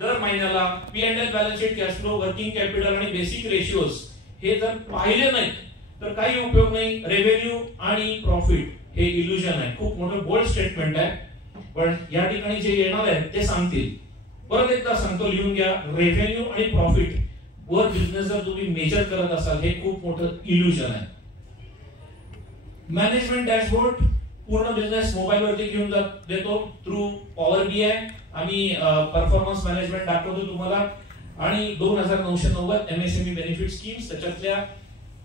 दर महिन्याला P&L balance sheet, cash flow, working capital आणि बेसिक रेशिओज हे जर पाहिले नाही तर काही उपयोग नाही. रेव्हेन्यू आणि प्रॉफिट हे इल्युजन आहे. खूप मोठं बोल्ड स्टेटमेंट आहे, पण या ठिकाणी जे येणार आहेत ते सांगतील. परत एकदा सांगतो, लिहून घ्या. रेव्हेन्यू आणि प्रॉफिट वर बिझनेस जर तुम्ही मेजर करत असाल हे खूप मोठं इल्युजन आहे. मॅनेजमेंट डॅशबोर्ड पूर्ण बिझनेस मोबाईल वरती घेऊन देतो थ्रू पॉवर BI. आम्ही परफॉर्मन्स मॅनेजमेंट दाखवतो तुम्हाला. आणि 2990 MSME बेनिफिट स्कीम्स. त्याच्यातल्या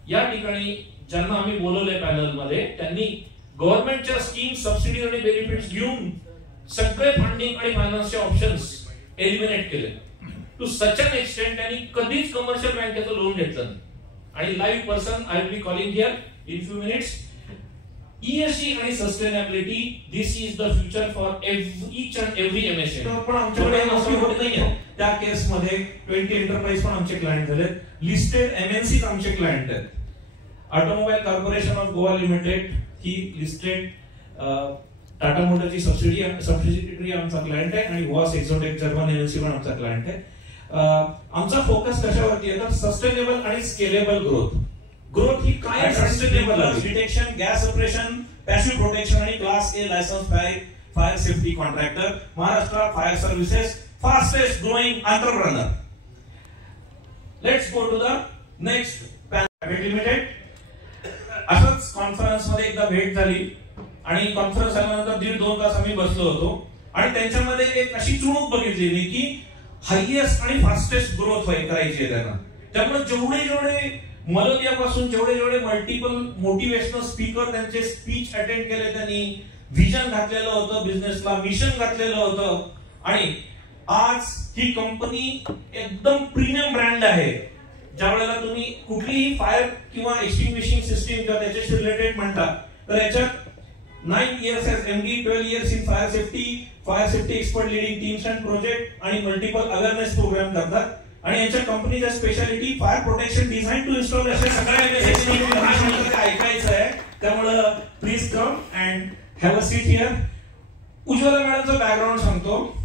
या ठिकाणी ज्यांना आम्ही बोलवले पॅनल मध्ये त्यांनी गव्हर्नमेंटच्या स्कीम, सबसिडी आणि बेनिफिट्स घेऊन सगळे फंडिंग आणि फायनान्सचे ऑप्शन्स एलिमिनेट केले. टू सच अन एक्सटेंट त्यांनी कधीच कमर्शियल बँकेचं लोन घेतलं नाही. आणि live person I will be calling here in few minutes. ESG आणि sustainability, this is the future for each and every MSME. पण आमच्याकडे नोकरी होत नाहीये. त्या केस मध्ये 20 एंटरप्राइज पण आमचे क्लायंट झाले. लिस्टेड MNCs आमचे क्लायंट आहेत. Automobile corporation of Goa limited he listed Tata मोटरची सबसिडियरी आमचा क्लायंट आहे. आणि वॉस एक्झोटेक जर्मन MNC पण आमचा क्लायंट आहे. आमचा फोकस कशावरती आहे तर सस्टेनेबल आणि स्केलेबल ग्रोथ. ग्रोथ ही काय sustainable detection, gas operation, passive protection आणि class A licence fire safety contractor. Maharashtra fire services fastest growing entrepreneur. Let's go to the next private limited. असंच कॉन्फरन्स मध्ये एकदा भेट झाली आणि कॉन्फरन्स झाल्यानंतर 1.5-2 तास आम्ही बसलो होतो. आणि त्यांच्यामध्ये एक अशी चुणूक बघितली की हायएस्ट आणि फास्टेस्ट ग्रोथ करायची आहे त्यांना. त्यामुळे जेवढे मलोदियापासून जेवढे मल्टिपल मोटिवेशनल स्पीकर त्यांचे स्पीच अटेंड केले, त्यांनी व्हिजन घातलेलं होतं बिझनेसला, मिशन घातलेलं होतं. आणि आज ही कंपनी एकदम प्रीमियम ब्रँड आहे. ज्या वेळेला तुम्ही कुठलीही फायर किंवा एक्सटिंग्विशिंग सिस्टीम किंवा त्याच्याशी रिलेटेड म्हणता तर याच्यात 9 years as MD, 12 years in fire safety expert leading teams and project आणि मल्टिपल अवेअरनेस प्रोग्राम करतात. आणि यांच्या कंपनीच्या speciality fire protection design to install असे सगळ्या ऐकायचं आहे. त्यामुळं please come and have a seat here. Ujjwala मॅडमचं बॅकग्राऊंड सांगतो.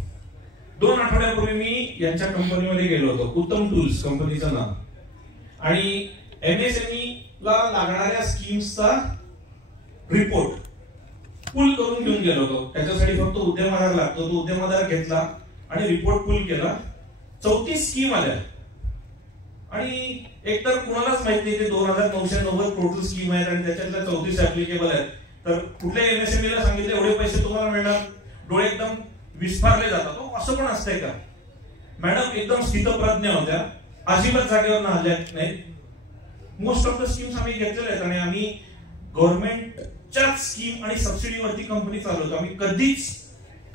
2 आठवड्यापूर्वी मी यांच्या कंपनीमध्ये गेलो होतो. उत्तम टूल्स कंपनीचं नाव. आणि MSME ला लागणाऱ्या स्कीम्सचा रिपोर्ट पुल करून घेऊन गेलो होतो. त्याच्यासाठी फक्त उद्यमआधार लागतो. तो उद्यमआधार घेतला आणि रिपोर्ट पुल केला. 34 स्कीम आल्या. आणि एकतर कुणालाच माहित नाही की 2990 टोटल स्कीम आहेत आणि त्याच्यातल्या 34 ऍप्लिकेबल आहेत. तर कुठल्या MSME ला सांगितले एवढे पैसे तुम्हाला मिळणार, डोळे एकदम विस्फारले जातात. असं पण असतंय का? मॅडम एकदम स्थितप्रज्ञ होत्या, अजिबात जागेवर हल्ल्या नाहीत. मोस्ट ऑफ द स्कीम्स आम्ही घेतलेल्या आहेत आणि आम्ही गव्हर्नमेंटच्या स्कीम आणि सबसिडीवरती कंपनी चालवतो. आम्ही कधीच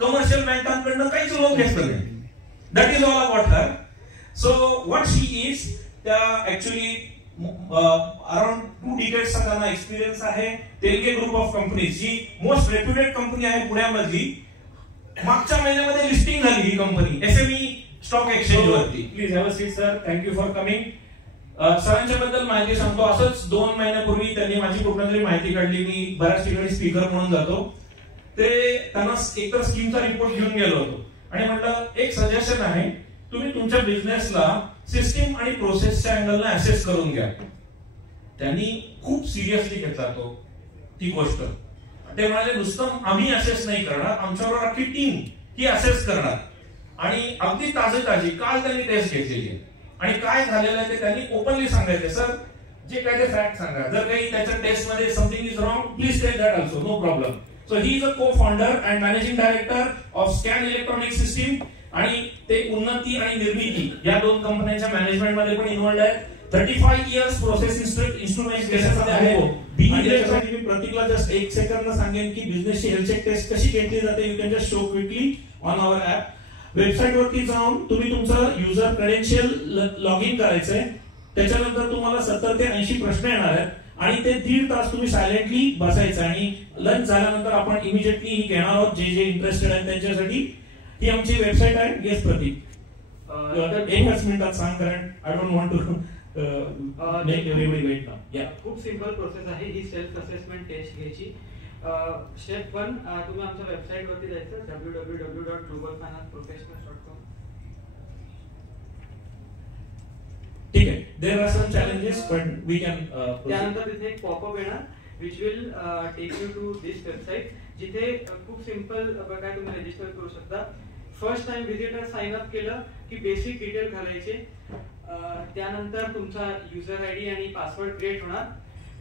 कमर्शियल बँकांकडनं काहीच लोन घेतलं नाही. That is all about her. So what she is, actually around 2 decades चा त्यांना एक्सपिरियन्स आहे. तेलगे ग्रुप ऑफ कंपनीज ही मोस्ट रेप्युटेड कंपनी आहे पुण्यामधली. मागच्या महिन्यामध्ये लिस्टिंग झाली ही कंपनी SME स्टॉक एक्सचेंज वरती. Please have a seat sir. Thank you for coming. सरांच्या बद्दल माहिती सांगतो. असंच 2 महिन्यापूर्वी त्यांनी माझी कुठली माहिती काढली. मी बऱ्याच ठिकाणी स्पीकर म्हणून जातो. ते त्यांना एकतर स्कीमचा रिपोर्ट घेऊन गेलो होतो आणि म्हटलं एक सजेशन आहे, तुम्ही तुमच्या बिझनेसला सिस्टीम आणि प्रोसेसच्या अँगलला असेस करून घ्या. त्यांनी खूप सिरियसली घेतला ती गोष्ट. ते म्हणाले नुसतं आम्ही असेस नाही करणार, आमच्याबरोबर अख्खी टीम ही असेस करणार. आणि अगदी ताजी काल त्यांनी टेस्ट घेतलेली आहे. आणि काय झालेलं आहे ते त्यांनी ओपनली सांगायचे. सर जे काय ते फॅक्ट सांगा. जर काही त्याच्या टेस्ट मध्ये something is wrong please take that also, no problem. So he is a co-founder and managing director of Scan Electronic System. आणि ते उन्नती आणि निर्मिती या 2 कंपन्यांच्या मॅनेजमेंट मध्ये पण इन्व्हॉल्ड आहेत. 35 years प्रोसेस इन्स्ट्रुमेंटेशन मध्ये आहे. मी प्रतीकला जस्ट 1 सेकंद सांगेन की बिझनेसची हेल्थ चेक टेस्ट कशी घेतली जाते. You can just show quickly on our app. Website वरती जाऊन तुम्ही तुमचं युजर क्रेडेन्शियल लॉग इन करायचंय. त्याच्यानंतर तुम्हाला 70 ते 80 प्रश्न येणार आहेत आणि ते 1.5 तास तुम्ही सायलेंटली बसायचं. आणि लंच झाल्यानंतर आपण इमिजिएटली ही घेणार आहोत जे इंटरेस्टेड आहेत त्यांच्यासाठी. ही आमची वेबसाईट आहे. येस प्रतीक, 1 मिनिटात सांग कारण I don't want to make everybody wait now. या खूप सिंपल प्रोसेस आहे ही सेल्फ असेसमेंट टेस्ट घ्यायची. स्टेप 1 तुम्ही आमच्या वेबसाईट वरती जायचं www.globalfinanceprofessionals.com. there are some challenges, but we can त्यानंतर तिथे एक पॉपअप येणार which will take you to this website, जिथे खूप सिंपल प्रकारे तुम्ही रजिस्टर करू शकता. First time visitor sign up केलं की बेसिक डिटेल घालायचे, त्यानंतर तुमचा युजर आयडी आणि पासवर्ड क्रिएट होणार.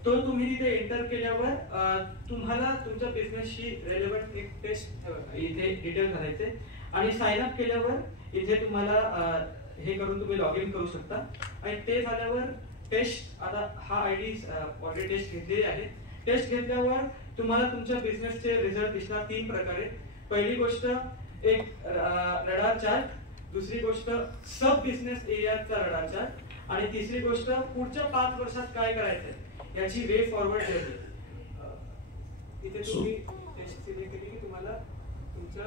तो तुम्ही तिथे एंटर केल्यावर तुम्हाला तुमच्या बिझनेसशी रेलेव्हंट एक टेस्ट इथे डिटेल घालायचे आणि साइन अप केल्यावर इथे तुम्हाला हे करून तुम्ही लॉग इन करू शकता. आणि ते झाल्यावर टेस्ट, आता हा आयडी ऑलरेडी टेस्ट घेतलेली आहे. टेस्ट घेतल्यावर तुम्हाला तुमच्या बिझनेसचे रिझल्ट दिसणार 3 प्रकारे. पहिली गोष्ट एक रडार चार्ट, दुसरी गोष्ट सब बिझनेस एरियाचा रडार चार्ट आणि तिसरी गोष्ट पुढच्या 5 वर्षात काय करायचंय याची वे फॉरवर्ड जर्नी. इथे तुम्ही टेस्ट सिलेक्ट केली की तुम्हाला तुमचा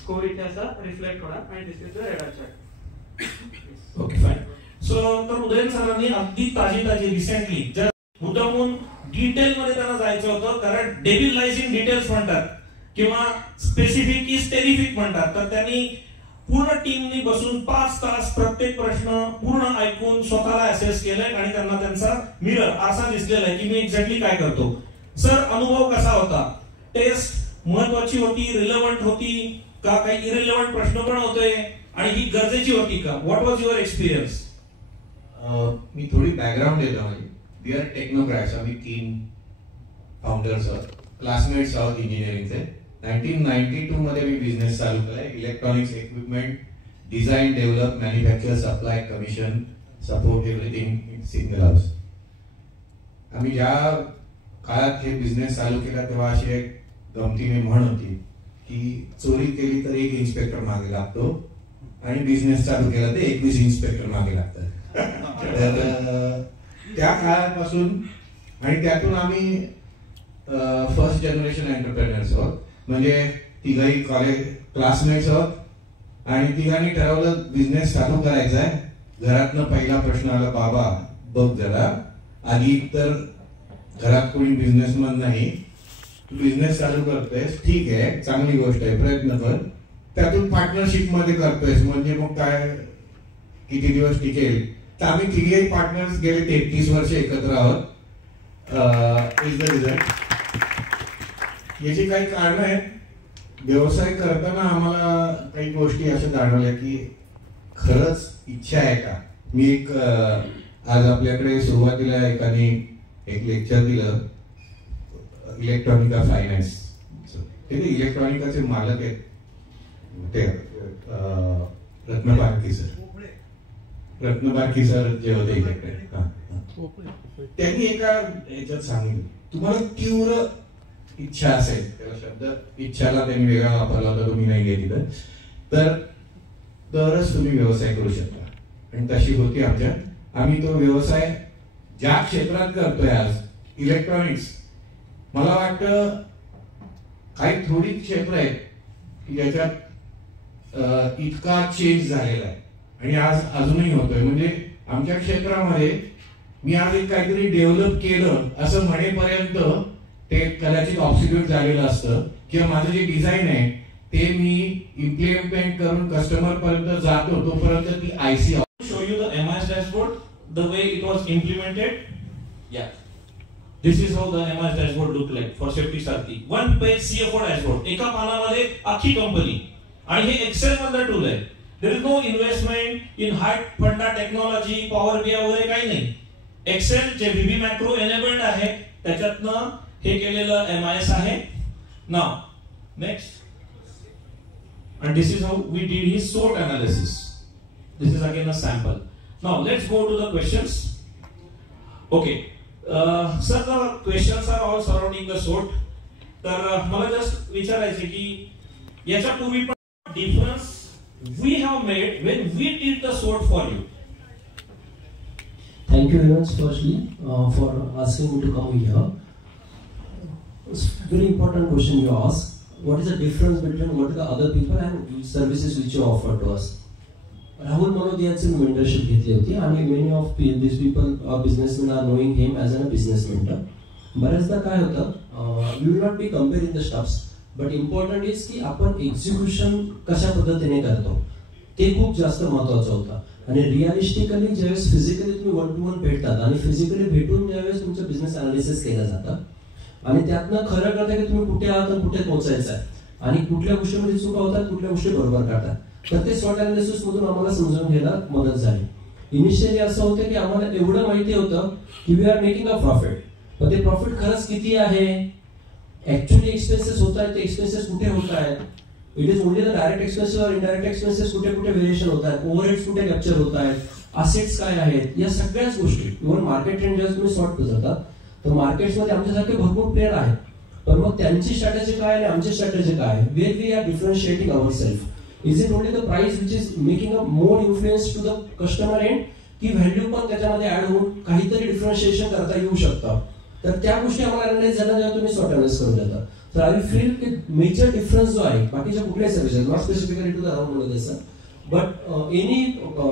स्कोर इथे असा रिफ्लेक्ट होणार आणि this is the radar chart. Okay fine. So तर उदयन सरांनी अगदी ताजी रिसेंटली जर मुद्दामून डिटेल मध्ये त्यांना जायचं होतं, कारण डेव्हिल लाईज इन डिटेल्स म्हणतात किंवा स्पेसिफिक इज टेरिफिक म्हणतात. तर त्यांनी पूर्ण टीमनी बसून 5 तास प्रत्येक प्रश्न पूर्ण ऐकून स्वतःला असेस केलंय आणि त्यांना त्यांचा मिरर आरसा दिसलेला आहे की मी एक्झॅक्टली काय करतो. सर, अनुभव कसा होता? टेस्ट महत्वाची होती, रिलेव्हंट होती का, काही इरिलेव्हंट प्रश्न पण होते आणि ही गरजेची होती का? What was your experience? मी थोडी बॅकग्राऊंड देतो. माझी वी आर टेक्नोक्रॅट्स. आम्ही 3 फाउंडर्स आहोत, क्लासमेट्स आहोत इंजिनिअरिंगचे. 1992 मध्ये मी बिझनेस चालू केलाय. Electronics equipment design, develop, manufacture, supply, commission, support, everything in single house. आम्ही ज्या काळात हे बिझनेस चालू केला तेव्हा अशी एक गमतीने म्हण होती की चोरी केली तर 1 इन्स्पेक्टर मागे लागतो आणि बिझनेस चालू केला तर 21 इन्स्पेक्टर मागे लागतात. तर त्या काळापासून आणि त्यातून आम्ही फर्स्ट जनरेशन एंटरप्रेनर्स आहोत. म्हणजे तिघही कॉलेज क्लासमेट्स आहोत आणि तिघांनी ठरवलं बिझनेस चालू करायचा आहे. घरातनं पहिला प्रश्न आला, बाबा बघ जरा, आधी तर घरात कोणी बिझनेसमन नाही, तू बिझनेस चालू करतोयस, ठीक आहे, चांगली गोष्ट आहे, प्रयत्न कर, त्यातून पार्टनरशिप मध्ये करतोयस म्हणजे मग काय किती दिवस टिकेल. तर आम्ही तिघेही पार्टनर्स गेले 33 वर्ष एकत्र आहोत. Is the result. याची काही कारण आहेत. व्यवसाय करताना आम्हाला काही गोष्टी अशा जाणवल्या की खरंच इच्छा आहे का. मी एक आज आपल्याकडे सुरुवातीला एकाने एक लेक्चर दिलं, इलेक्ट्रॉनिका फायनान्स. ते इलेक्ट्रॉनिकाचे मालक आहेत ते रत्नबारकी सर जे होते इलेक्ट्रॉनिक, त्यांनी एका याच्यात सांगितलं, तुम्हाला तीव्र इच्छा असेल, त्याला शब्द इच्छाला त्यांनी वेगळा वापरला होता, तुम्ही नाही घेतली तर तरच तुम्ही व्यवसाय करू शकता. आणि तशी होती आमच्यात. आम्ही तो व्यवसाय ज्या क्षेत्रात करतोय आज इलेक्ट्रॉनिक्स, मला वाटतं काही थोडी क्षेत्र आहेत की ज्याच्यात इतका चेंज झालेला आहे आणि आज अजूनही होतोय. म्हणजे आमच्या क्षेत्रामध्ये मी आज एक काहीतरी डेव्हलप केलं असं म्हणेपर्यंत ते कदाचित ऑब्सिक्यूट झालेलं असतं किंवा माझं जे डिझाईन आहे ते मी इम्प्लिमेंट करून कस्टमर पर्यंत जातो तोपर्यंत ती आयसी. Show you the MIS dashboard the way it was implemented. या this is how the MIS dashboard look like for safety साठी. 1 पेज सीएफओ डॅशबोर्ड, एका पानामध्ये अख्खी कंपनी. आणि हे एक्सेल मधलं टूल आहे. There is no investment in high funda technology, power BI वगैरे काही नाही. एक्सेल जे व्हीबी मॅक्रो एनेबल्ड आहे त्याच्यातनं हे केलेलं एमआयएस आहे. Now next, and this is how we did his SWOT analysis. This is again a sample. Now let's go to the questions. Okay, sir, the questions are all surrounding the SWOT. तर मला just विचारायचे की याच्या पूर्वी पण difference we have made when we did the SWOT for you. Thank you very much firstly for asking me to come here. It's a very important question you asked. What is the difference between what are the other people and services which you offer to us? Rahul Manodiya's mentorship घेतली होती आणि many of these people businessmen are knowing him as a business mentor. बऱ्याचदा काय होतं, we will not be comparing the stuffs, but important is की आपण execution कशा पद्धतीने करतो. ते खूप जास्त महत्वाचं होतं. आणि रिअलिस्टिकली ज्यावेळेस फिजिकली तुम्ही 1-to-1 भेटतात आणि फिजिकली भेटून ज्यावेळेस तुमचं बिझनेस अनालिसिस केलं जातं आणि त्यातनं खरं कळतं की तुम्ही कुठे आहात आणि कुठे पोहोचायचं आहे आणि कुठल्या गोष्टीमध्ये चुका होतात, कुठल्या गोष्टी बरोबर काढतात. तर ते स्वॉट अनालिसिस मधून आम्हाला समजून घ्यायला मदत झाली. इनिशियली असं होतं की आम्हाला एवढं माहिती होतं की we are making a profit, पण ते प्रॉफिट खरंच किती आहे, ऍक्च्युअली एक्सपेन्सेस होत आहेत, ते एक्सपेन्सेस कुठे होत आहेत, it is only the direct expenses और इनडायरेक्ट एक्सपेन्सेस कुठे कुठे व्हेरिएशन होत आहेत, ओव्हरहेड्स कुठे कॅप्चर होत आहेत, असेट्स काय आहेत, या सगळ्याच गोष्टी. इव्हन मार्केट ट्रेंड जेव्हा तुम्ही सॉर्ट करतात तर मार्केट्समध्ये आमच्यासारखे भरपूर प्लेयर आहेत, पण मग त्यांची स्ट्रॅटेजी काय आणि आमची स्ट्रॅटेजी काय, where we are differentiating our self. Is it only the price which is making a more influence to the customer end, की व्हॅल्यू पण त्याच्यामध्ये ऍड होऊन काहीतरी डिफरन्शिएशन करता येऊ शकतं. तर त्या गोष्टी आम्हाला अनालाइज झाल्या जेव्हा तुम्ही स्वॉट अनालाइज करून देता. तर आय फील की मेजर डिफरन्स जो आहे बाकीच्या कुठल्याही services, not specifically to the round model, but any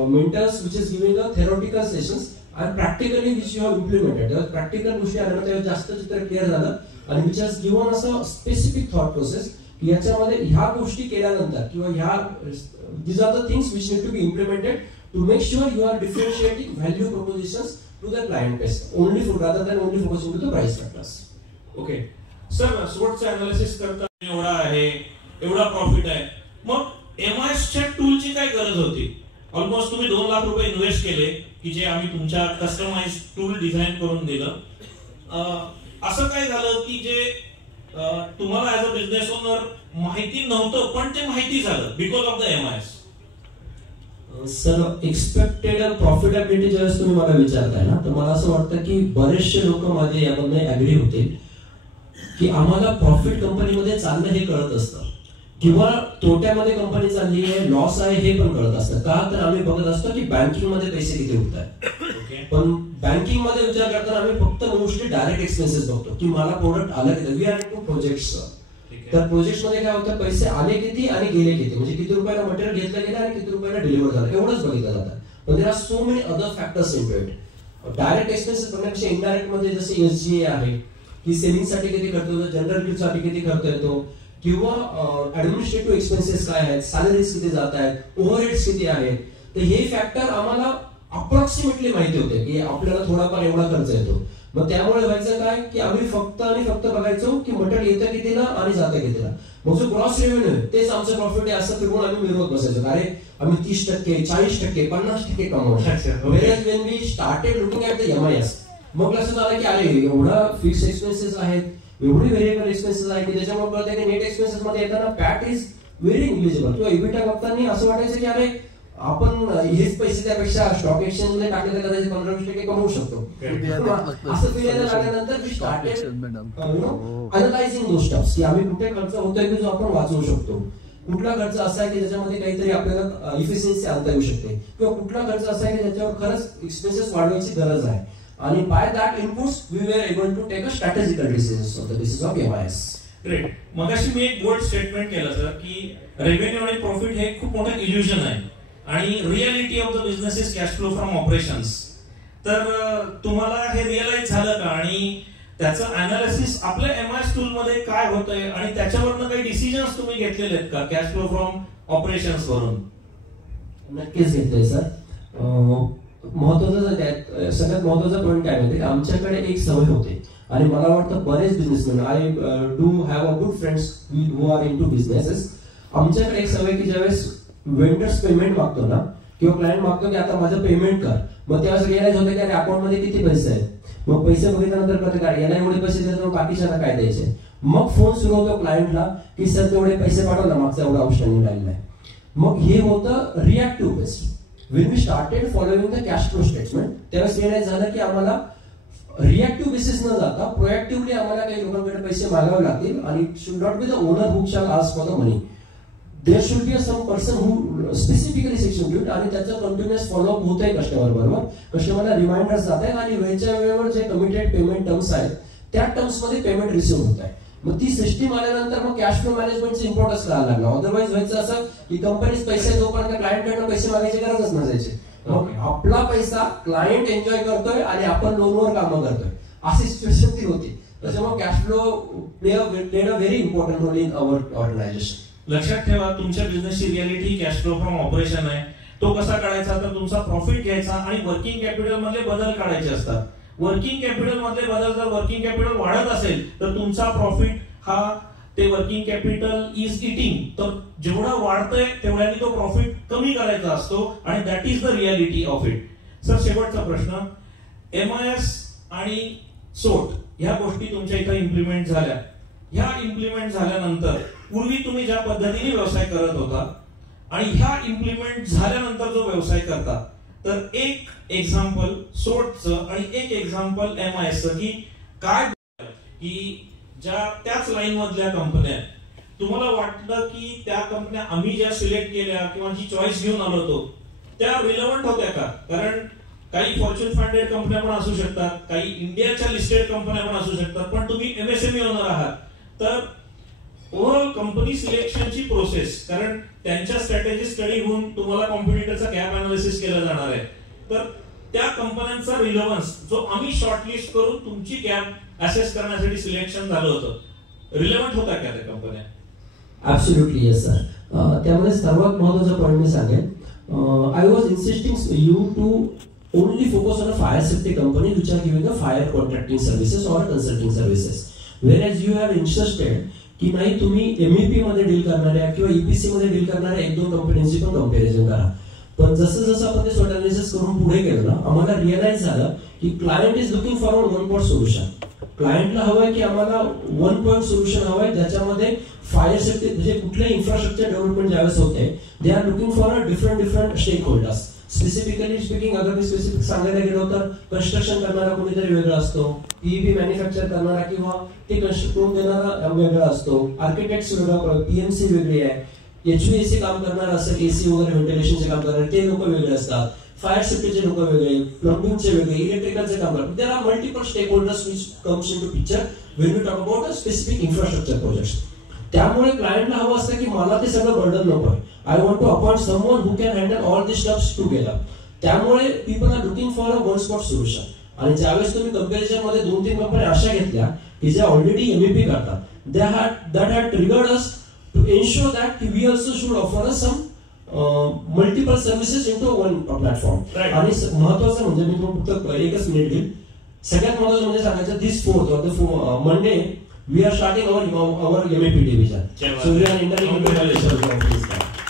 mentors which is giving a theoretical sessions and practically which you have implemented. तेव्हा प्रॅक्टिकल गोष्टी आल्या तेव्हा जास्त चित्र क्लिअर झालं आणि विच हॅज गिव्हन असं स्पेसिफिक थॉट प्रोसेस की याच्यामध्ये ह्या गोष्टी केल्यानंतर किंवा ह्या these are the things which need to be implemented to make sure you are differentiating value propositions to the client base only for rather than only focusing to the price factors. Okay sir, SWOTचं analysis करता एवढा आहे, एवढा profit आहे, मग एमआयएसच्या टूलची काय गरज होती? ऑलमोस्ट तुम्ही 2 लाख रुपये इन्व्हेस्ट केले की जे आम्ही तुमच्या कस्टमाइज टूल डिझाईन करून दिलं. असं काय झालं की जे तुम्हाला ऍज अ बिझनेस ओनर माहिती नव्हतं पण ते माहिती झालं because of the MIS? Sir, expected profitability ज्यावेळेस तुम्ही मला विचारताय ना, तर मला असं वाटतं की बरेचसे लोक माझे यामध्ये ऍग्री होतील की आम्हाला प्रॉफिट कंपनीमध्ये चालणं हे कळत असतं किंवा तोट्यामध्ये कंपनी चालली आहे, लॉस आहे हे पण कळत असतं. का तर आम्ही बघत असतो की बँकिंग मध्ये पैसे किती उठत आहेत, पण बँकिंग मध्ये विचार करताना आम्ही फक्त मोस्टली डायरेक्ट एक्सपेन्सेस बघतो की मला प्रोडक्ट आलं किती. We are into projects. तर प्रोजेक्ट्स मध्ये काय होतं, पैसे आले किती आणि गेले किती, म्हणजे किती रुपयाला मटेरियल घेतलं गेलं आणि किती रुपयाला डिलिव्हर झालं एवढंच बघितलं जातं. पण there are so many other factors into it. Direct expenses बघण्यापेक्षा इनडायरेक्ट मध्ये जसे एसजीए आहे की सेव्हिंग साठी किती खर्च होतो, जनरल किट साठी किती खर्च येतो, किंवा ऍडमिनिस्ट्रेटिव्ह एक्सपेन्सेस काय आहेत, सॅलरीज किती जात आहेत, ओव्हरहेड्स किती आहेत. तर हे फॅक्टर आम्हाला अप्रॉक्सिमेटली माहिती होते की आपल्याला थोडाफार एवढा खर्च येतो. मग त्यामुळे व्हायचं काय की आम्ही फक्त आणि फक्त बघायचो की मटेरियल येतं कितीला आणि जातं कितीला. मग जो ग्रॉस रेव्हेन्यू आहे तेच आमचं प्रॉफिट आहे असं फिरवून आम्ही मिळवत बसायचो. अरे आम्ही 30%, 40%, 50% कमवतो. Where when we started looking at the MIS, मग लक्षात आलं की अरे एवढा फिक्स एक्सपेन्सेस आहेत, एवढी व्हेरिएबल एक्सपेन्सेस आहे की त्याच्यामुळे कळतं की नेट एक्सपेन्सेस मध्ये येताना पॅट इज व्हेरी निग्लिजिबल. किंवा इबिटा बघताना असं वाटायचं की अरे आपण हेच पैसे त्यापेक्षा स्टॉक एक्सचेंज मध्ये टाकले तर कदाचित 15-20% कमवू शकतो. असं फील यायला लागल्यानंतर वी स्टार्टेड अनलायझिंग दोज स्टफ्स की आम्ही कुठे खर्च होतोय की जो आपण वाचवू शकतो, कुठला खर्च असा आहे की ज्याच्यामध्ये काहीतरी आपल्याला इफिशियन्सी आणता येऊ शकते, किंवा कुठला खर्च असा आहे की ज्याच्यावर खरंच एक्सपेन्सेस वाढवायची गरज आहे. आणि by that inputs we were able to take a strategical decisions on the basis of MIS. Great. मगाशी मी एक बोल्ड स्टेटमेंट केलं सर की रेव्हेन्यू आणि प्रॉफिट हे खूप मोठं इल्युजन आहे आणि reality of the business is cash flow from operations. तर तुम्हाला हे रिअलाइज झालं का आणि त्याचं अनालिसिस आपल्या एमआयएस टूल मध्ये काय होतंय आणि त्याच्यावरनं काही डिसिजन्स तुम्ही घेतलेले आहेत का कॅश फ्लो फ्रॉम ऑपरेशन्स वरून? नक्कीच घेतलंय सर. महत्वाचं सगळ्यात महत्वाचा पॉईंट काय माहिती, आमच्याकडे एक सवय होते आणि मला वाटतं बरेच businessman, I do have a good friends who are into businesses. आमच्याकडे एक सवय की ज्यावेळेस वेंडर्स पेमेंट मागतो ना किंवा क्लायंट मागतो की आता माझं पेमेंट कर, मग तेव्हा रिअलाइज होतं की अरे अकाउंट मध्ये किती पैसे आहेत. मग पैसे बघितल्यानंतर कळतं काय याला एवढे पैसे द्यायचे मग बाकीच्यांना काय द्यायचे. मग फोन सुरू होतो क्लायंटला की सर तेवढे पैसे पाठव ना, मागचा एवढा आउटस्टँडिंग राहिलेला आहे. मग हे होतं reactive based. When we started following the cash flow statement, त्यावेळेस रिअलाइज झालं की आम्हाला रिॲक्टिव्ह बेसिस न जाता प्रोएक्टिव्हली आम्हाला काही लोकांकडे पैसे मागावे लागतील आणि should not be the owner who shall ask for the money. There should be some person who specifically section do it आणि त्याचं कंटिन्युअस फॉलोअप होत आहे कस्टमर बरोबर. कस्टमरला रिमाइंडर्स जात आहेत आणि वेळच्या वेळेवर जे कमिटेड पेमेंट टर्म्स आहेत त्या टर्म्स मध्ये पेमेंट रिसिव्ह होत आहे. मग ती सिस्टीम आल्यानंतर मग कॅश फ्लो मॅनेजमेंटचं इम्पॉर्टन्स कळायला लागला. अदरवाईज व्हायचं असं की कंपनीज पैसे जोपर्यंत क्लायंटकडनं पैसे मागायची गरजच नसायची. मग आपला पैसा क्लायंट एन्जॉय करतोय आणि आपण लोनवर कामं करतोय अशी सिच्युएशन ती होती. त्याच्यामुळे cash flow played a very important role in our organisation. लक्षात ठेवा, तुमच्या बिझनेसची reality cash flow from operation आहे. तो कसा काढायचा, तर तुमचा प्रॉफिट घ्यायचा आणि वर्किंग कॅपिटल मधले बदल काढायचे असतात. वर्किंग कॅपिटल मधले बदल, जर वर्किंग कॅपिटल वाढत असेल तर तुमचा प्रॉफिट हा ते वर्किंग कॅपिटल इज इटिंग, तर जेवढा वाढतंय तेवढ्याने तो प्रॉफिट कमी करायचा असतो आणि that is the reality of it. Sir, शेवटचा प्रश्न, MIS आणि सोट ह्या गोष्टी तुमच्या इथं इम्प्लिमेंट झाल्या. ह्या इम्प्लिमेंट झाल्यानंतर पूर्वी तुम्ही ज्या पद्धतीने व्यवसाय करत होता आणि ह्या इम्प्लिमेंट झाल्यानंतर जो व्यवसाय करता, तर एक एक्झाम्पल सोटचं आणि एक एक्झाम्पल MISचं, की काय की ज्या त्याच लाईन मधल्या कंपन्या, तुम्हाला वाटलं की त्या कंपन्या आम्ही ज्या सिलेक्ट केल्या किंवा जी चॉईस घेऊन आलो होतो त्या रिलेव्हंट होत्या का? कारण काही फॉर्च्यून 500 कंपन्या पण असू शकतात, काही इंडियाच्या लिस्टेड कंपन्या पण असू शकतात, पण तुम्ही MSME ओनर आहात, तर ओव्हरऑल कंपनी सिलेक्शनची प्रोसेस, कारण त्यांच्या स्ट्रॅटेजी स्टडी होऊन तुम्हाला कॉम्पिटिटरचा गॅप अनालिसिस केला जाणार आहे, तर त्या कंपन्यांचा रिलेव्हन्स जो आम्ही शॉर्टलिस्ट करून तुमची गॅप असेस करण्यासाठी सिलेक्शन झालं होतं, रिलेव्हंट होता का त्या कंपन्या? Absolutely yes sir. त्यामध्ये सर्वात महत्त्वाचा पॉईंट मी सांगेन, I was insisting you to only focus on a fire safety company which are giving a fire contracting services or consulting services, whereas you have insisted की नाही तुम्ही MEP मध्ये deal करणाऱ्या किंवा EPC मध्ये डील करणाऱ्या एक दोन कंपन्यांची पण कंपॅरिझन करा. पण जसं जसं आपण ते स्वॉट अनालिसिस करून पुढे गेलो ना, आम्हाला रिअलाइज झालं की client is looking for one point solution. क्लायंटला हवंय की आम्हाला वन पॉइंट सोल्युशन हवंय ज्याच्यामध्ये फायर सेफ्टी म्हणजे कुठल्याही इन्फ्रास्ट्रक्चर डेव्हलपमेंट ज्यावेळेस होते, they are looking for a different stake holders. Specifically speaking, अगर मी स्पेसिफिक सांगायला गेलो तर कन्स्ट्रक्शन करणारा कोणीतरी वेगळा असतो, PEB मॅन्युफॅक्चर करणारा किंवा ते कन्स्ट्रक्ट करून देणारा वेगळा असतो, आर्किटेक्ट्स वेगळा, PMC वेगळी आहे, HVAC काम करणारा असं, AC वगैरे व्हेंटिलेशनचे काम करणारे ते लोक वेगळे असतात, फायर सेफ्टीचे लोक वेगळे, प्लंबिंगचे वेगळे, इलेक्ट्रिकलचे काम करतात. There are multiple stake holders which comes into picture when we talk about a specific infrastructure projects. त्यामुळे क्लायंटला हवं असतं की मला ते सगळं बर्डन नकोय, I want to appoint someone who can handle all this stuffs together. त्यामुळे people are looking for a one spot solution. आणि ज्यावेळेस तुम्ही कंपॅरिझन मध्ये 2-3 कंपन्या अशा घेतल्या की ज्या ऑलरेडी MEP करतात, that had triggered us to ensure that we also should offer some multiple services into one platform. आणि महत्वाचं म्हणजे मी फक्त एकच मिनिट घेईन, सगळ्यात महत्वाचं म्हणजे सांगायचं, दिस 4th or the Monday we are starting our MEP division. So we are entering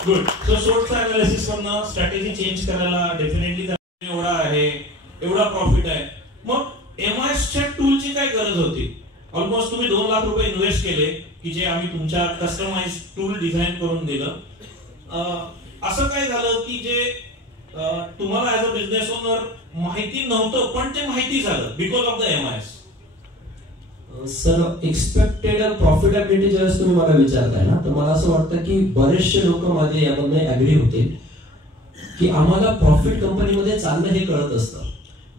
good. So सोर्सचा अनालिसिस मधनं स्ट्रॅटेजी चेंज करायला डेफिनेटली एवढा आहे, एवढा प्रॉफिट आहे, मग MISच्या टूलची काय गरज होती? ऑलमोस्ट तुम्ही 2 लाख रुपये इन्व्हेस्ट केले की जे आम्ही तुमच्या कस्टमाइज टूल डिझाईन करून दिलं. असं काय झालं की जे तुम्हाला ऍज अ बिझनेस ओनर माहिती नव्हतं पण ते माहिती झालं because of the MIS? Sir, expected profitability ज्यावेळेस तुम्ही मला विचारताय ना, तर मला असं वाटतं की बरेचसे लोक माझे यामध्ये अग्री होतील की आम्हाला प्रॉफिट कंपनीमध्ये चालणं हे कळत असतं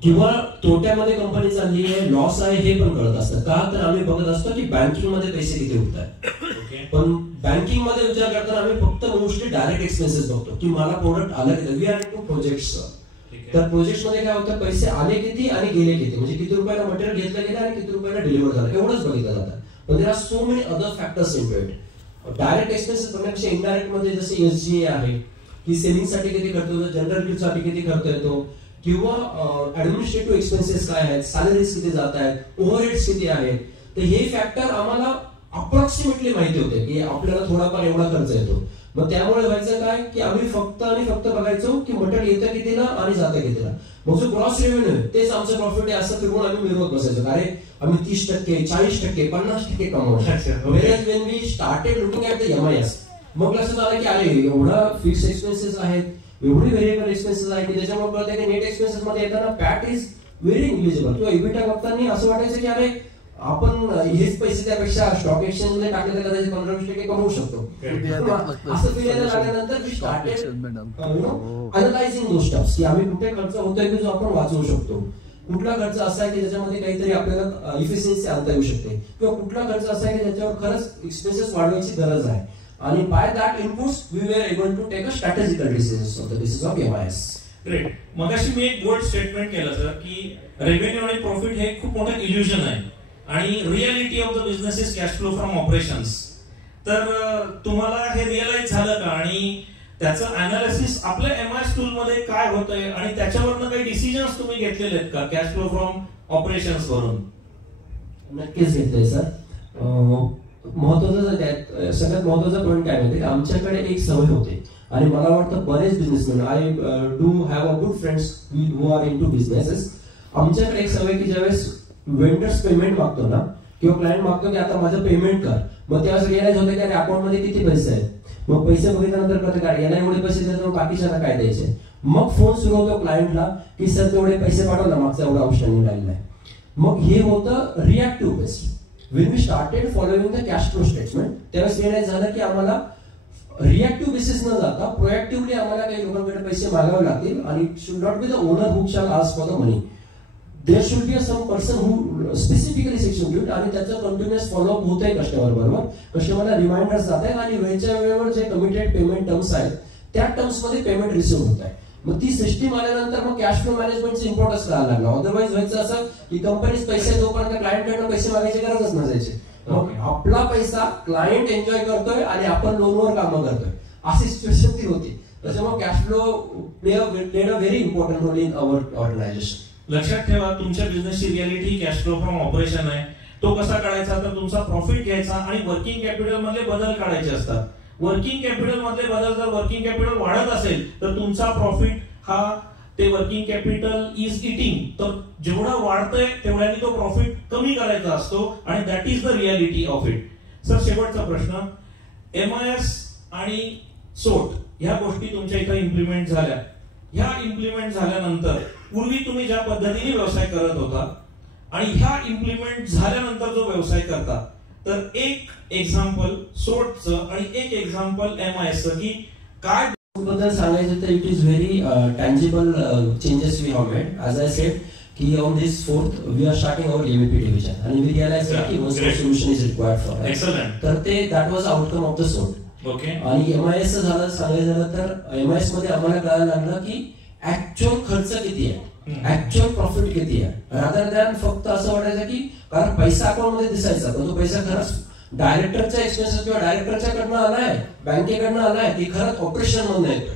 किंवा तोट्यामध्ये कंपनी चालली आहे, लॉस आहे हे पण कळत असतं. का तर आम्ही बघत असतो की बँकिंग मध्ये पैसे किती उठतात, पण बँकिंग मध्ये विचार करताना आम्ही फक्त मोस्टली डायरेक्ट एक्सपेन्सेस बघतो की मला प्रोडक्ट आलं किती. We are into projects. तर प्रोजेक्ट मध्ये काय होतं, पैसे आले किती आणि गेले किती, म्हणजे किती रुपयाला मटेरियल घेतलं गेलं आणि किती रुपयाला डिलिव्हर झालं एवढंच बघितलं जातं. पण there are so many other factors into it. Direct expenses बघण्यापेक्षा इनडायरेक्ट मध्ये जसे SGA आहे की सेव्हिंग साठी किती खर्च होतो, जनरल किट साठी किती खर्च येतो, किंवा ऍडमिनिस्ट्रेटिव्ह एक्सपेन्सेस काय आहेत, सॅलरीज किती जात आहेत, ओव्हरहेड्स किती आहेत, तर हे फॅक्टर आम्हाला अप्रॉक्सिमेटली माहिती होते की आपल्याला थोडाफार एवढा खर्च येतो. मग त्यामुळे व्हायचं काय की आम्ही फक्त आणि फक्त बघायचो की मटेरियल येतं कितीला आणि जातं कितीला, मग जो ग्रॉस रेव्हेन्यू आहे तेच आमचं प्रॉफिट आहे असं फिरवून आम्ही मिळवत बसायचो. अरे आम्ही 30%, 40%, 50% कमवतो. Whereas when we started looking at the MIS, मग लक्षात आलं की अरे एवढा फिक्स एक्सपेन्सेस आहेत, एवढी व्हेरिएबल एक्सपेन्सेस आहे की त्याच्यामुळे कळतं की नेट एक्सपेन्सेस मध्ये येताना पॅट इज व्हेरी निग्लिजिबल. किंवा EBITDA बघताना असं वाटायचं की अरे आपण हेच पैसे त्यापेक्षा स्टॉक एक्सचेंज मध्ये टाकले तर कदाचित 15-20% कमवू शकतो. असं फील यायला लागल्यानंतर वी स्टार्टेड अनलायझिंग दोज स्टफ्स की आम्ही कुठे खर्च होतोय की जो आपण वाचवू शकतो, कुठला खर्च असा आहे की ज्याच्यामध्ये काहीतरी आपल्याला इफिशियन्सी आणता येऊ शकते, किंवा कुठला खर्च असा आहे की ज्याच्यावर खरंच एक्सपेन्सेस वाढवायची गरज आहे. आणि by that inputs we were able to take a strategical decisions on the basis of MIS. Great. मगाशी मी एक बोल्ड स्टेटमेंट केलं सर की रेव्हेन्यू आणि प्रॉफिट हे खूप मोठं इल्युजन आहे आणि reality of the business is cash flow from operations. तर तुम्हाला हे रिअलाइज झालं का आणि त्याचं अनालिसिस आपल्या एमआयएस टूल मध्ये काय होतंय आणि त्याच्यावरनं काही डिसिजन्स तुम्ही घेतलेले आहेत का कॅश फ्लो फ्रॉम ऑपरेशन्स वरून? नक्कीच घेतलंय सर. महत्वाचं सगळ्यात महत्वाचा पॉईंट काय माहिती, आमच्याकडे एक सवय होते आणि मला वाटतं बरेच businessman, I do have a good friends who are into businesses. आमच्याकडे एक सवय की ज्यावेळेस वेंडर्स पेमेंट मागतो ना किंवा क्लायंट मागतो की आता माझं पेमेंट कर, मग त्यावेळेस रिअलाइज होतं की अरे अकाउंट मध्ये किती पैसे आहेत. मग पैसे बघितल्यानंतर कळतं काय याला एवढे पैसे द्यायचे मग बाकीच्यांना काय द्यायचे. मग फोन सुरू होतो क्लायंटला की सर तेवढे पैसे पाठव ना, मागचा एवढा आउटस्टँडिंग राहिलेला आहे. मग हे होतं reactive based. when we started following the cash flow statement, त्यावेळेस रिअलाइज झालं की आम्हाला रिॲक्टिव्ह बेसिस न जाता प्रोएक्टिव्हली आम्हाला काही लोकांकडे पैसे मागावे लागतील आणि it should not be the owner who shall ask for the money. There should be some person who specifically section do it आणि त्याचं कंटिन्युअस फॉलोअप होत आहे कस्टमर बरोबर. कस्टमरला रिमाइंडर्स जात आहेत आणि वेळच्या वेळेवर जे कमिटेड पेमेंट टर्म्स आहेत त्या टर्म्स मध्ये पेमेंट रिसिव्ह होत आहे. मग ती सिस्टीम आल्यानंतर मग कॅश फ्लो मॅनेजमेंटचं इम्पॉर्टन्स कळायला लागला. अदरवाईज व्हायचं असं की कंपनीज पैसे जोपर्यंत क्लायंटकडनं पैसे मागायची गरजच नसायची. मग आपला पैसा क्लायंट एन्जॉय करतोय आणि आपण लोनवर कामं करतोय अशी सिच्युएशन ती होती. त्याच्यामुळे cash flow played a very important role in our organisation. लक्षात ठेवा तुमच्या बिझनेसची reality cash flow from operation आहे. तो कसा काढायचा तर तुमचा प्रॉफिट घ्यायचा आणि वर्किंग कॅपिटल मधले बदल काढायचे असतात. वर्किंग कॅपिटल मधले बदल जर वर्किंग कॅपिटल वाढत असेल तर तुमचा प्रॉफिट हा ते वर्किंग कॅपिटल इज इटिंग, तर जेवढा वाढतंय तेवढ्याने तो प्रॉफिट कमी करायचा असतो आणि that is the reality of it. Sir शेवटचा प्रश्न, एमआयएस आणि सोट ह्या गोष्टी तुमच्या इथे इम्प्लिमेंट झाल्या. ह्या इम्प्लिमेंट झाल्यानंतर पूर्वी तुम्ही ज्या पद्धतीने व्यवसाय करत होता आणि ह्या इम्प्लिमेंट झाल्यानंतर जो व्यवसाय करता, तर एक एक्झाम्पल सोटचं आणि एक एक्झाम्पल एमआयएसचं की काय बद्दल सांगायचं तर it is very tangible changes we have made. As I said की on this 4th we are starting our MEP division आणि वी रिअलाइज की one solution is required for excellent. तर ते that was outcome of the thought. Okay. आणि MIS झालं सांगायचं झालं तर एमआयएस मध्ये आम्हाला कळायला लागलं की ऍक्च्युअल खर्च किती आहे, ऍक्च्युअल प्रॉफिट किती आहे, रादर दॅन फक्त असं वाटायचं की कारण पैसा अकाउंट मध्ये दिसायचा पण तो पैसा खरंच डायरेक्टरच्या एक्सपेन्सेस किंवा डायरेक्टरच्या कडनं आलाय, बँकेकडनं आलाय की खरंच ऑपरेशन मधून येतोय.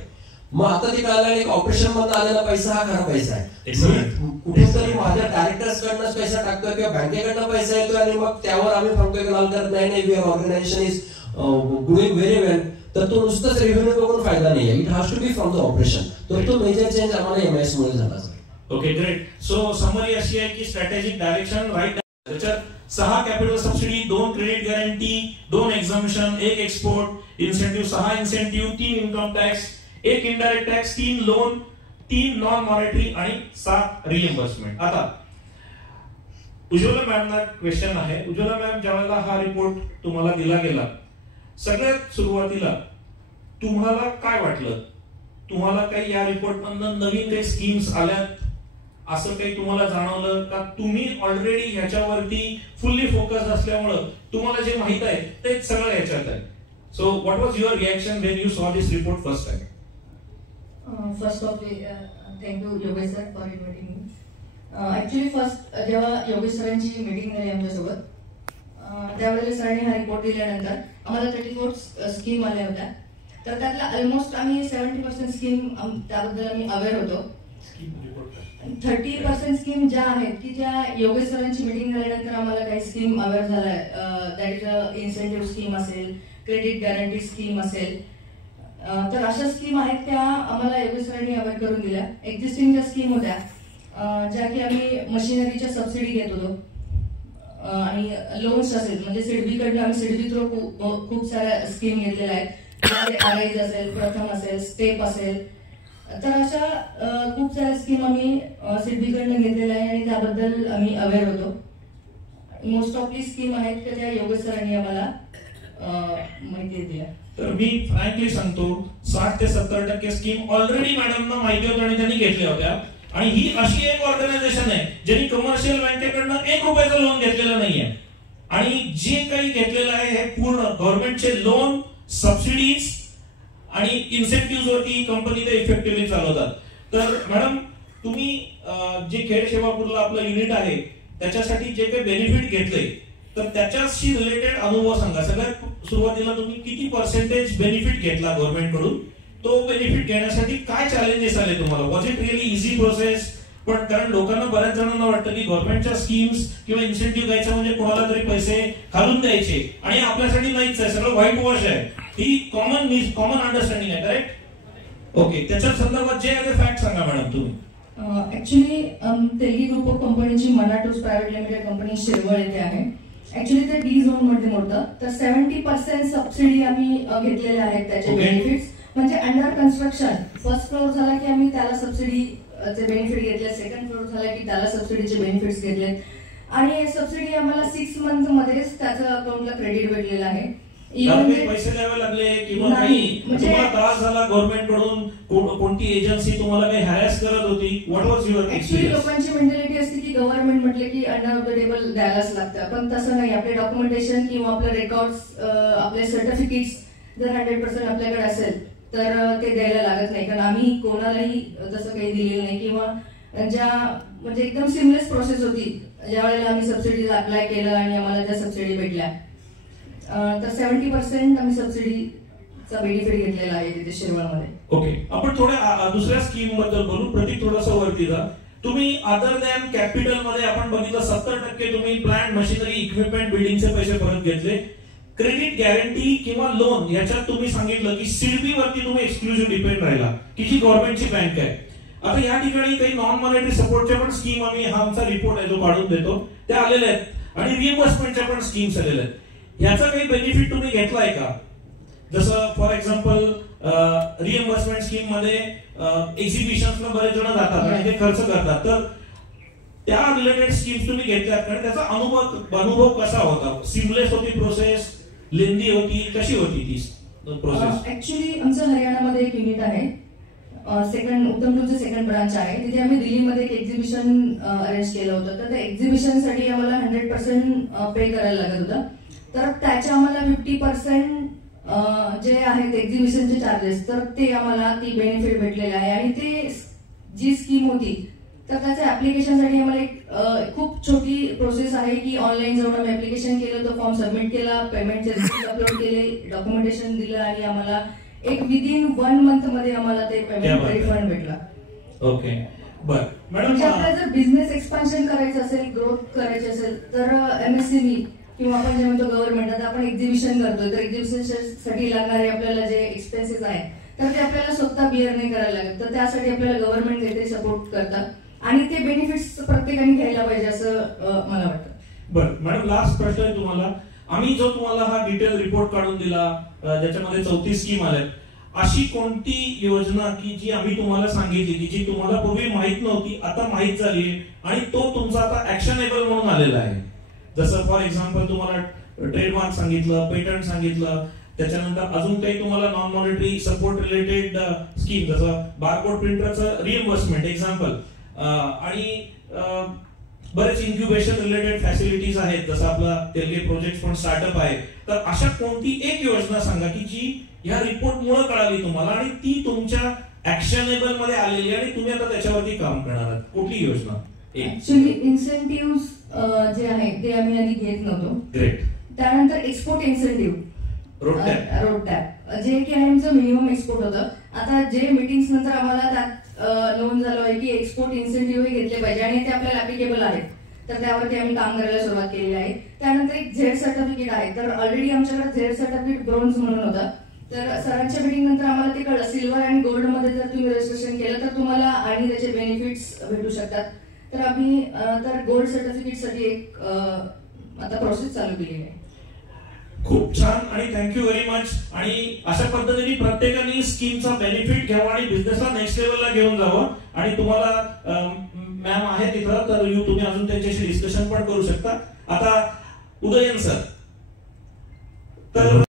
मग आता ते कळालं की ऑपरेशन मधून आलेला पैसा हा खरा पैसा आहे. कुठेतरी माझ्या डायरेक्टर्स कडनंच पैसा टाकतोय किंवा बँकेकडनं पैसा येतोय आणि मग त्यावर आम्ही सांगतोय की लाल करत नाही we organisation is doing very well. तर तो नुसतंच रेव्हेन्यू बघून फायदा नाहीये, it has to be from the operation. तर तो मेजर चेंज आम्हाला एमआयएस मुळे झाला. Okay great. सो समरी अशी आहे की स्ट्रॅटेजिक डायरेक्शन राईट. त्याच्यात 6 capital subsidy, 2 credit guarantee, 2 exemption, 1 export incentive, 6 incentive, 3 income tax, 1 indirect tax, 3 loan, 3 non monetary आणि 7 रिएम्बर्समेंट. आता उज्ज्वला मॅमना क्वेश्चन आहे. उज्ज्वला मॅम, ज्यावेळेला हा रिपोर्ट तुम्हाला दिला गेला सगळ्यात सुरुवातीला तुम्हाला काय वाटलं? तुम्हाला काही या रिपोर्ट मधून नवीन काही स्कीम्स आल्यात असं काही तुम्हाला जाणवलं का? तुम्ही ऑलरेडी ह्याच्यावरती फुल्ली फोकस असल्यामुळं तुम्हाला जे माहित आहे तेच सगळं ह्याच्यात आहे. So what was your reaction when you सॉ दिस report first time? First of thank you Yogesh sir for इन्व्हाइटिंग me. Actually first जेव्हा योगेश सरांची मीटिंग झाली आमच्यासोबत त्यावेळेला सरांनी हा रिपोर्ट दिल्यानंतर आम्हाला 34 स्कीम आल्या होत्या. तर त्यातल्या ऑलमोस्ट आम्ही 70% स्कीम त्याबद्दल आम्ही अवेअर होतो. 30% स्कीम ज्या आहेत की ज्या योगेश सरांची मीटिंग झाल्यानंतर आम्हाला काही स्कीम अवेअर झालाय. दॅट इज इन्सेंटिव्ह स्कीम असेल, क्रेडिट गॅरंटी स्कीम असेल. तर अशा स्कीम आहेत त्या आम्हाला योगेश सरांनी अवेअर करून दिल्या. एक्झिस्टिंग ज्या स्कीम होत्या ज्या की आम्ही मशिनरीच्या सबसिडी घेत होतो आणि लोन्स असेल म्हणजे सिडबी कडनं आम्ही सिडबी थ्रू खूप साऱ्या स्कीम घेतलेल्या आहेत. आरआयज असेल, प्रथम असेल, स्टेप असेल. तर अशा खूप साऱ्या स्कीम आम्ही सिडबी कडनं घेतलेल्या आहे आणि त्याबद्दल आम्ही अवेअर होतो. मोस्ट ऑफ दी स्कीम आहेत की त्या योगेश सरांनी आम्हाला माहिती दिल्या. तर मी फ्रँकली सांगतो 60 ते 70% स्कीम ऑलरेडी मॅडमना माहिती होत्या आणि त्यांनी घेतल्या होत्या. आणि ही अशी एक ऑर्गनायझेशन आहे ज्यांनी कमर्शियल बँकेकडनं 1 रुपयाचं लोन घेतलेलं नाहीये आणि जे काही घेतलेलं आहे हे पूर्ण गव्हर्नमेंटचे लोन, सबसिडीज आणि इन्सेंटिव्ह वरती कंपनी ते इफेक्टिव्हली चालवतात. तर मॅडम तुम्ही जे खेड शेवापूरला आपलं युनिट आहे त्याच्यासाठी जे काही बेनिफिट घेतले तर त्याच्याशी रिलेटेड अनुभव सांगा. सगळ्यात सुरुवातीला तुम्ही किती पर्सेंटेज बेनिफिट घेतला गव्हर्नमेंट कडून, तो बेनिफिट घेण्यासाठी काय चॅलेंजेस आले तुम्हाला? Was it really easy process? पण कारण लोकांना, बऱ्याच जणांना वाटतं की गव्हर्नमेंटच्या स्कीम्स किंवा इन्सेंटिव्ह द्यायचं म्हणजे कोणाला तरी पैसे घालून द्यायचे आणि आपल्यासाठी नाहीच आहे, सगळं व्हाईट वॉश आहे. ही कॉमन अंडरस्टँडिंग आहे, करेक्ट? ओके, त्याच्या संदर्भात जे आहे ते फॅक्ट सांगा मॅडम तुम्ही. ऍक्च्युली तेलगी ग्रुप ऑफ कंपनीची मनाटूस प्रायव्हेट लिमिटेड कंपनी शिरवळ येथे आहे. ऍक्च्युली ते डी झोन मध्ये मोडतं, तर 70% सबसिडी आम्ही घेतलेल्या आहेत त्याचे बेनिफिट्स. म्हणजे अंडर कन्स्ट्रक्शन फर्स्ट फ्लोअर झाला की आम्ही त्याला सबसिडीचे बेनिफिट घेतले, सेकंड फ्लोअर झाला की त्याला सबसिडीचे बेनिफिट्स घेतले आणि सबसिडी आम्हाला 6 मंथ मध्येच त्याच्या अकाउंटला क्रेडिट भेटलेलं आहे. पैसे द्यावे लागले किंवा काही तुम्हाला त्रास झाला गव्हर्नमेंट कडून? कोणती एजन्सी तुम्हाला काही हॅरॅस करत होती? What was your experience? लोकांची मेंटॅलिटी असते की गव्हर्नमेंट म्हटले की अंडर ऑफ द टेबल द्यायलाच लागतं, पण तसं नाही. आपले डॉक्युमेंटेशन किंवा आपले रेकॉर्ड्स, आपले सर्टिफिकेट्स जर 100% आपल्याकडे असेल तर ते द्यायला लागत नाही. कारण आम्ही कोणालाही तसं काही दिलेलं नाही किंवा ज्या म्हणजे एकदम सिमलेस प्रोसेस होती ज्या वेळेला आम्ही सबसिडीज अप्लाय केलं आणि आम्हाला त्या सबसिडी भेटल्या. तर 70% आम्ही सबसिडीचा बेनिफिट घेतलेला आहे तिथे शिरवळमध्ये. ओके, आपण थोड्या दुसऱ्या स्कीम बद्दल बोलू. प्रतीक थोडंसं वरती जा. तुम्ही अदर दॅन कॅपिटल मध्ये आपण बघितलं 70% तुम्ही प्लांट, मशिनरी, इक्विपमेंट, बिल्डिंगचे पैसे परत घेतले. क्रेडिट गॅरंटी किंवा लोन याच्यात तुम्ही सांगितलं की सिडबी वरती तुम्ही एक्सक्लुझिव्ह डिपेंड राहिला की जी गव्हर्नमेंटची बँक आहे. आता या ठिकाणी काही नॉन मॉनिटरी सपोर्टच्या पण स्कीम आम्ही, हा आमचा रिपोर्ट आहे जो काढून देतो, त्या आलेल्या आहेत आणि रिएम्बर्समेंटच्या पण स्कीम्स आलेल्या आहेत. ह्याचा काही बेनिफिट तुम्ही घेतलाय का? जसं फॉर एक्झाम्पल रिएम्बर्समेंट स्कीम मध्ये एक्झिबिशन्सला बरेच जण जातात आणि ते खर्च करतात, तर त्या रिलेटेड स्कीम्स तुम्ही घेतल्यात कारण त्याचा अनुभव कसा होता? सिमलेस होती प्रोसेस, लेंदी होती, कशी होती ती प्रोसेस? ऍक्च्युली आमचं हरियाणामध्ये एक युनिट आहे, उत्तम टूचं सेकंड ब्रांच आहे. तिथे आम्ही दिल्लीमध्ये एक एक्झिबिशन अरेंज केलं होतं, तर त्या एक्झिबिशनसाठी आम्हाला 100% पे करायला लागत होतं. तर त्याच्या आम्हाला 50% जे आहेत एक्झिबिशनचे चार्जेस, तर ते आम्हाला ती बेनिफिट भेटलेले आहे. आणि ते जी स्कीम होती तर त्याच्या ऍप्लिकेशनसाठी आम्हाला एक खूप छोटी प्रोसेस आहे की ऑनलाईन जाऊन आम्ही ऍप्लिकेशन केलं, तो फॉर्म सबमिट केला, पेमेंटचे रिसिप्ट अपलोड केले, डॉक्युमेंटेशन दिलं आणि आम्हाला एक विदिन 1 मंथ मध्ये आम्हाला ते पेमेंट रिफंड भेटला. ओके, बर मॅडम, म्हणजे आपल्याला जर बिझनेस एक्सपान्शन करायचं असेल, ग्रोथ करायची असेल, तर एमएसएमई किंवा आपण जे म्हणतो गव्हर्नमेंट, आता आपण एक्झिबिशन करतोय तर एक्झिबिशन साठी लागणारे आपल्याला जे एक्सपेन्सेस आहेत तर ते आपल्याला स्वतः बिअर नाही करायला लागत. तर त्यासाठी आपल्याला गव्हर्नमेंट काहीतरी सपोर्ट करतात आणि ते बेनिफिट्स प्रत्येकाने घ्यायला पाहिजे असं मला वाटतं. बरं मॅडम, लास्ट प्रश्न आहे तुम्हाला. आम्ही जो तुम्हाला हा डिटेल रिपोर्ट काढून दिला ज्याच्यामध्ये 34 स्कीम आल्यात, अशी कोणती योजना की जी आम्ही तुम्हाला सांगितली की जी तुम्हाला पूर्वी माहित नव्हती, आता माहित झाली आणि तो तुमचा आता ऍक्शनेबल म्हणून आलेला आहे? जसं फॉर एक्झाम्पल तुम्हाला ट्रेडमार्क सांगितलं, पेटंट सांगितलं, त्याच्यानंतर अजून काही तुम्हाला non monetary support related scheme जसं बारकोड प्रिंटरचं रिएम्बर्समेंट एक्झाम्पल, आणि बरेच इन्क्युबेशन रिलेटेड फॅसिलिटीज आहेत, जसं आपला तेलगे प्रोजेक्ट पण स्टार्टअप आहे. तर अशा कोणती एक योजना सांगा की जी या रिपोर्ट मुळे कळाली तुम्हाला आणि ती तुमच्या ऍक्शनेबल मध्ये आलेली आणि तुम्ही आता त्याच्यावरती काम करणार आहात. कुठली योजना? ऍक्च्युली इन्सेंटिव्ह जे आहे ते आम्ही आधी घेत नव्हतो. ग्रेट. त्यानंतर एक्सपोर्ट इन्सेंटिव्ह, रोड टॅप जे की आहे आमचं मिनिमम एक्सपोर्ट होतं. आता जे मीटिंग्स नंतर आम्हाला त्यात नोंद झालं आहे की एक्सपोर्ट इन्सेंटिव्ह घेतले पाहिजे आणि ते आपल्याला ऍप्लिकेबल आहेत, तर त्यावरती आम्ही काम करायला सुरुवात केलेली आहे. त्यानंतर एक झेड सर्टिफिकेट आहे, तर ऑलरेडी आमच्याकडे झेड सर्टिफिकेट ब्रोन्झ म्हणून होतं. तर सरांच्या मीटिंग नंतर आम्हाला ते कळलं सिल्वर आणि गोल्ड मध्ये जर तुम्ही रजिस्ट्रेशन केलं तर तुम्हाला आणि त्याचे बेनिफिट्स भेटू शकतात. तर आम्ही तर गोल्ड सर्टिफिकेट साठी एक आता प्रोसेस चालू केली आहे. खूप छान आणि थँक्यू व्हेरी मच. आणि अशा पद्धतीने प्रत्येकाने स्कीमचा बेनिफिट घ्यावा आणि बिझनेसला नेक्स्ट लेवलला घेऊन जावं. आणि तुम्हाला मॅम आहे तिथं, तर तुम्ही अजून त्यांच्याशी डिस्कशन पण करू शकता. आता उदयन सर, तर